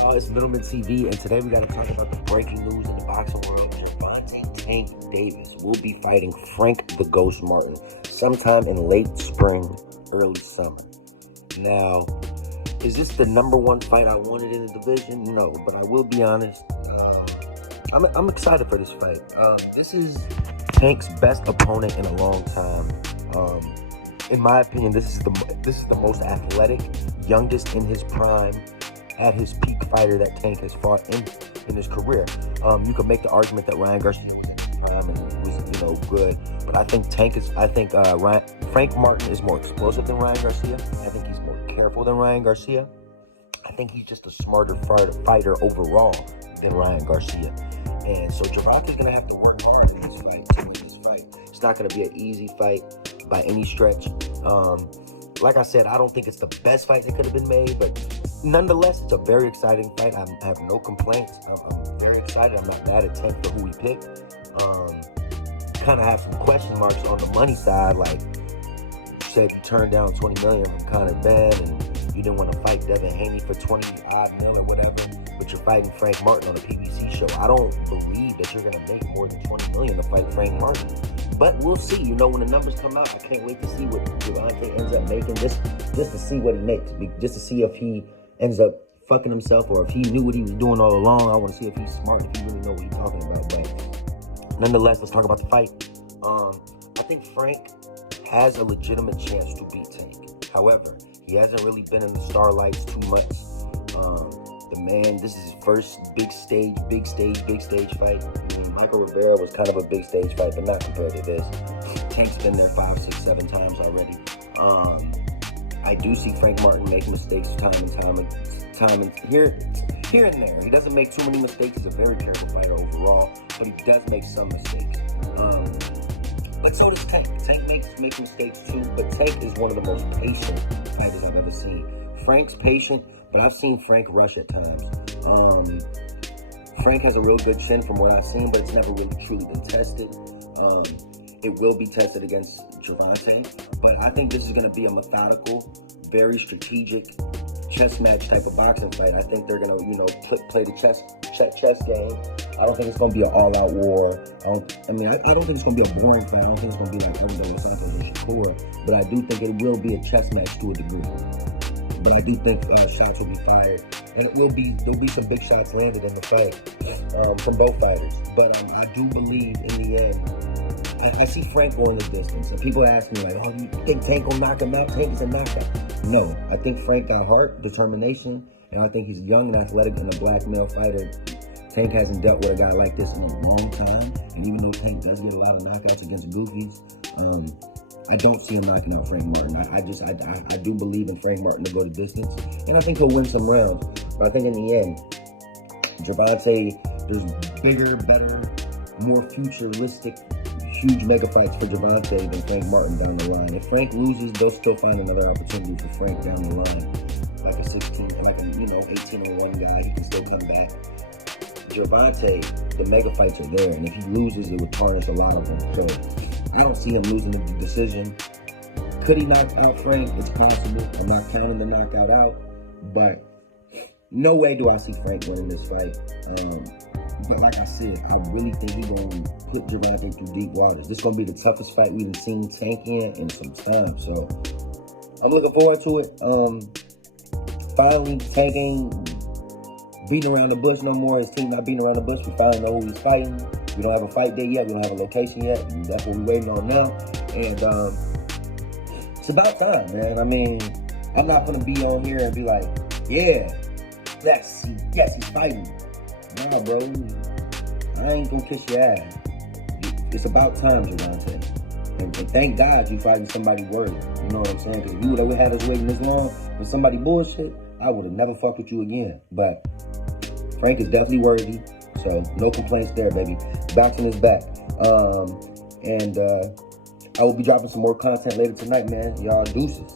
y'all? It's Middleman TV, and today we got to talk about the breaking news in the boxing world. Gervonta "Tank" Davis will be fighting Frank the Ghost Martin sometime in late spring, early summer. Now, is this the number one fight I wanted in the division? No, but I will be honest. I'm excited for this fight. This is Tank's best opponent in a long time. In my opinion, this is the most athletic, youngest in his prime, at his peak fighter that Tank has fought in his career. You could make the argument that Ryan Garcia was in his prime and was good, but I think Frank Martin is more explosive than Ryan Garcia. I think he's more careful than Ryan Garcia. I think he's just a smarter fighter overall than Ryan Garcia. And so Gervonta's going to have to work hard in this fight to win this fight. It's not going to be an easy fight by any stretch. Like I said, I don't think it's the best fight that could have been made, but nonetheless, it's a very exciting fight. I have no complaints. I'm very excited. I'm not mad at Tank for who he picked. Kind of have some question marks on the money side, like you said, you turned down $20 million from Conor Ben, and you didn't want to fight Devin Haney for 20-odd mil or whatever, but you're fighting Frank Martin on a PBC show. I don't believe that you're going to make more than $20 million to fight Frank Martin. But we'll see. When the numbers come out, I can't wait to see what Gervonta ends up making, just to see what he makes, just to see if he ends up fucking himself or if he knew what he was doing all along. I want to see if he's smart, if he really know what he's talking about. But nonetheless, let's talk about the fight. I think Frank has a legitimate chance to beat Tank. However, he hasn't really been in the starlights too much. The man, this is his first big stage fight. I mean, Michael Rivera was kind of a big stage fight, but not compared to this. Tank's been there 5, 6, 7 times already. I do see Frank Martin make mistakes time and here and there. He doesn't make too many mistakes. He's a very careful fighter overall, but he does make some mistakes. But so does Tank. Tank makes mistakes too, but Tank is one of the most patient fighters I've ever seen. Frank's patient, but I've seen Frank rush at times. Frank has a real good chin from what I've seen, but it's never really truly been tested. It will be tested against Gervonta, but I think this is going to be a methodical, very strategic chess match type of boxing fight. I think they're going to, play the chess game. I don't think it's going to be an all-out war. I don't think it's going to be a boring fight. I don't think it's going to be like Gervonta Davis or Shakur, but I do think it will be a chess match to a degree. But I do think shots will be fired, and there'll be some big shots landed in the fight from both fighters. But I do believe in the end, I see Frank going the distance. And people ask me like, "Oh, you think Tank will knock him out? Tank is a knockout." No, I think Frank got heart, determination, and I think he's young and athletic and a black male fighter. Tank hasn't dealt with a guy like this in a long time, and even though Tank does get a lot of knockouts against goofies, I don't see him knocking out Frank Martin. I do believe in Frank Martin to go the distance, and I think he'll win some rounds. But I think in the end, Gervonta, there's bigger, better, more futuristic, huge mega fights for Gervonta than Frank Martin down the line. If Frank loses, they'll still find another opportunity for Frank down the line, like a 18-1 guy. He can still come back. Gervonta, the mega fights are there, and if he loses, it would tarnish a lot of them. So I don't see him losing the decision. Could he knock out Frank? It's possible. I'm not counting the knockout out, but no way do I see Frank winning this fight. But like I said, I really think he's going to put Gervonta through deep waters. This is going to be the toughest fight we've seen Tank in some time. So I'm looking forward to it. Finally, Tank ain't beating around the bush no more. His team not beating around the bush. We finally know who he's fighting. We don't have a fight date yet. We don't have a location yet. That's what we're waiting on now. And it's about time, man. I mean, I'm not going to be on here and be like, yeah, yes, he's fighting. Nah, bro. I ain't going to kiss your ass. It's about time, Gervonta. And thank God you fighting somebody worthy. You know what I'm saying? Because if you would have had us waiting this long for somebody bullshit, I would have never fucked with you again. But Frank is definitely worthy. So no complaints there, baby. Boxing is back. And I will be dropping some more content later tonight, man. Y'all deuces.